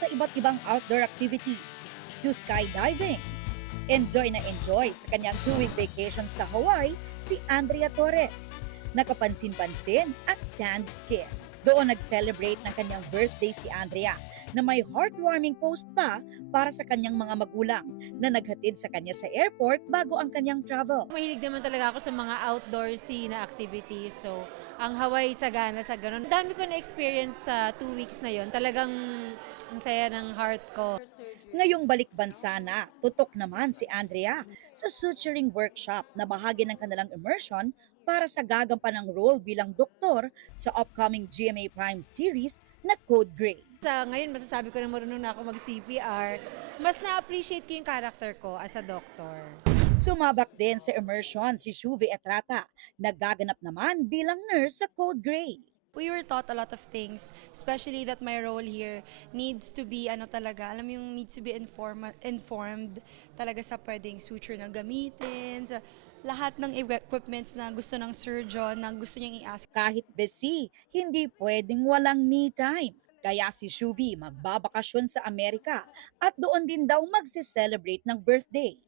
sa iba't ibang outdoor activities, to skydiving. Enjoy na enjoy sa kanyang 2-week vacation sa Hawaii si Andrea Torres. Nakapansin-pansin ang tanned skin. Doon nag-celebrate ng kanyang birthday si Andrea na may heartwarming post pa para sa kanyang mga magulang na naghatid sa kanya sa airport bago ang kanyang travel. Mahilig naman talaga ako sa mga outdoorsy na activities. So, ang Hawaii sagana sa ganun. Dami ko na-experience sa 2 weeks na yon. Talagang ang saya ng heart ko. Ngayong balik bansa na, tutok naman si Andrea sa suturing workshop na bahagi ng kanilang immersion para sa gagampanang role bilang doktor sa upcoming GMA Prime series na Code Gray. Sa ngayon, masasabi ko na marunong na ako mag-CPR. Mas na-appreciate ko yung character ko as a doctor. Sumabak din sa immersion si Shuvi Etrata, nagaganap naman bilang nurse sa Code Gray. We were taught a lot of things, especially that my role here needs to be talaga, alam mo yung needs to be informed talaga sa pwedeng suture na gamitin, sa lahat ng equipments na gusto ng surgeon, na gusto niyang i-ask. Kahit busy, hindi pwedeng walang me time. Kaya si Shuvi magbabakasyon sa Amerika at doon din daw magse-celebrate ng birthday.